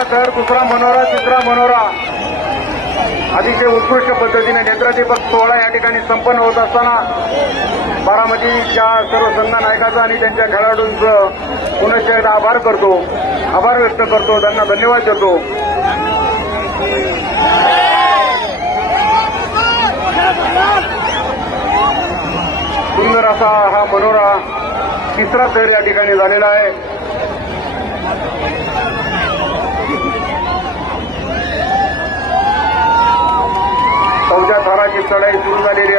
पहिला थर, दुसरा मनोरा, तिसरा मनोरा अतिशय उत्कृष्ट पद्धतीने नेत्रदीपक सोहळा या ठिकाणी संपन्न होत असताना बारामतीच्या सर्व संघ नायकाचा आणि त्यांच्या खेळाडूंचं पुनश्च एकदा आभार व्यक्त करतो, त्यांना धन्यवाद देतो. सुंदर असा हा मनोरा तिसरा थर या ठिकाणी झालेला आहे. चौथ्या थराची चढाई सुरू झालेली